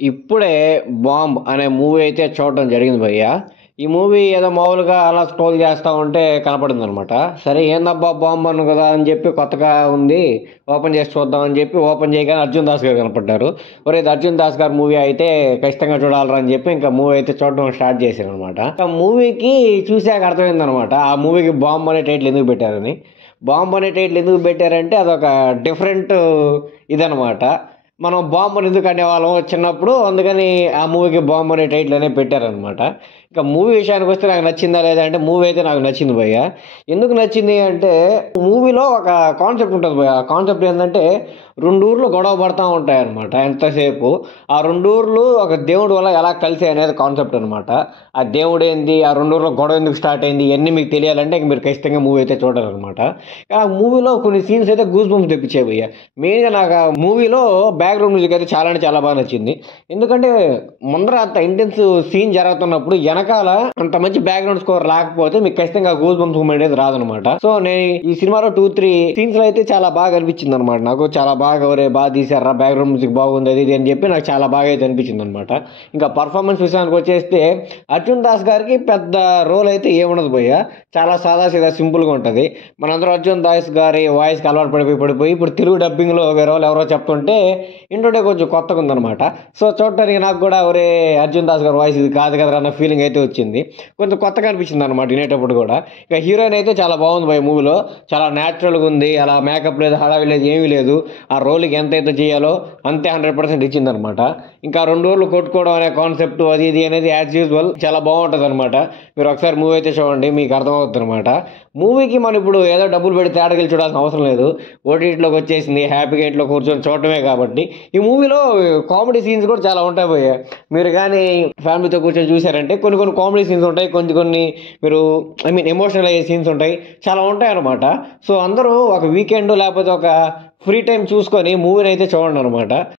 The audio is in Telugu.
ఇప్పుడే 'బాంబ్' అనే మూవీ అయితే చూడడం జరిగింది భయ్యా. ఈ మూవీ ఏదో మామూలుగా అలా స్క్రోల్ చేస్తా ఉంటే కనపడిందనమాట. సరే ఏందబ్బా 'బాంబ్' అను కదా అని చెప్పి కొత్తగా ఉంది. ఓపెన్ చేసి చూద్దాం అని చెప్పి ఓపెన్ చేయగానే 'అర్జున్ దాస్' గారు కనపడ్డారు. ఒరేయ్! ఇది 'అర్జున్ దాస్' గారి మూవీ అయితే ఖచ్చితంగా చూడాలిరా అని చెప్పి ఇంకా మూవీ అయితే చూడడం స్టార్ట్ చేశాననమాట. ఆ మూవీకి చూసాక అర్థమైందనమాట. ఆ మూవీకి 'బాంబ్' అనే టైటిల్ ఎందుకు పెట్టారని. 'బాంబ్' అనే టైటిల్ ఎందుకు పెట్టారంటే అదొక డిఫరెంట్ ఇదనమాట. మనం బాంబ్ అని ఎందుకు అనేవాళ్ళం చిన్నప్పుడు. అందుకని ఆ మూవీకి బాంబ్ అనే టైటిల్ అనేది పెట్టారనమాట. ఇక మూవీ విషయానికి వస్తే నాకు నచ్చిందా లేదా అంటే మూవీ అయితే నాకు నచ్చింది భయ్య. ఎందుకు నచ్చింది అంటే మూవీలో ఒక కాన్సెప్ట్ ఉంటుంది భయ్య. ఆ కాన్సెప్ట్ ఏంటంటే 2 ఊర్లు గొడవ పడతా ఉంటాయన్నమాట ఎంతసేపు. ఆ 2 ఊర్లు ఒక దేవుడి వల్ల ఎలా కలిసాయి అనేది కాన్సెప్ట్ అనమాట. ఆ దేవుడు ఏంది, ఆ 2 ఊర్లో గొడవ ఎందుకు స్టార్ట్ అయింది ఇవన్నీ మీకు తెలియాలంటే ఇంక మీరు ఖచ్చితంగా మూవీ అయితే చూడాలన్నమాట. ఆ మూవీలో కొన్ని సీన్స్ అయితే గూస్ బంప్స్ తెప్పించాయి భయ్య. మెయిన్‌గా నాకు ఆ మూవీలో బ్యాక్‌గ్రౌండ్ మ్యూజిక్ అయితే చాలా అంటే చాలా బాగా నచ్చింది. ఎందుకంటే ముందర అంత ఇంటెన్స్ సీన్ జరుగుతున్నప్పుడు ఎనకాల అంత మంచి బ్యాక్‌గ్రౌండ్ స్కోర్ లేకపోతే మీకు ఖచ్చితంగా గూస్ బంప్స్ మూమెంట్ అనేది రాదనమాట. సో నేను ఈ సినిమాలో 2, 3 సీన్స్‌లో అయితే చాలా బాగా అనిపించిందనమాట నాకు. చాలా బాగా ఒరేయ్! బాగా తీశార్రా బ్యాక్‌గ్రౌండ్ మ్యూజిక్ బాగుంది అది ఇది అని చెప్పి నాకు చాలా బాగా అయితే అనిపించిందనమాట. ఇంకా పర్ఫార్మెన్స్ విషయానికి వచ్చేస్తే 'అర్జున్ దాస్' గారికి పెద్ద రోల్ అయితే ఏముండదు భయ్య. చాలా సాదాసీదా సింపుల్‌గా ఉంటది. మనందరం 'అర్జున్ దాస్' గారి వాయిస్‌కి అలవాటు పడిపోయి ఇప్పుడు తెలుగు డబ్బింగ్‌లో వేరే వాళ్ళు ఎవరో చెప్తుంటే వింటుంటే కొంచెం కొత్తగా ఉందనమాట. సో చూడటానికి నాకు కూడా ఒరే 'అర్జున్ దాస్' గారి వాయిస్ ఇది కాదు కదరా అన్న ఫీలింగ్ అయితే వచ్చింది. కొంచెం కొత్తగా అనిపించిందనమాట వినేటప్పుడు కూడా. ఇక హీరోయిన్ అయితే చాలా బాగుంది భయ్య మూవీలో. చాలా న్యాచురల్‌గా ఉంది. అలా మేకప్ లేదు, హడావిడి లేదు, ఏమీ లేదు. ఆ రోల్‌కి ఎంతైతే చేయాలో అంతే 100% ఇచ్చిందనమాట. ఇంకా 2 ఊర్లు కొట్టుకోవడం అనే కాన్సెప్ట్ అది ఇది అనేది యాజ్ యూజువల్ చాలా బాగుంటదనమాట. మీరు ఒకసారి మూవీ అయితే చూడండి మీకు అర్థమవుద్దనమాట. మూవీకి మనం ఇప్పుడు ఏదో డబ్బులు పెట్టి థియేటర్‌కెళ్ళి చూడాల్సిన అవసరం లేదు. ఓటీటీలోకి వచ్చేసింది. హ్యాపీగా ఇంట్లో కూర్చొని చూడటమే కాబట్టి. ఈ మూవీలో కామెడీ సీన్స్ కూడా చాలా ఉంటాయి భయ్య. మీరు గానీ ఫ్యామిలీతో కూర్చొని చూసారంటే కొన్ని కొన్ని కామెడీ సీన్స్ ఉంటాయి. కొన్ని మీరు ఎమోషనల్ అయ్యే సీన్స్ ఉంటాయి. చాలా ఉంటాయన్నమాట. సో అందరూ ఒక వీకెండ్ లేకపోతే ఒక ఫ్రీ టైమ్ చూసుకొని మూవీని అయితే చూడండనమాట.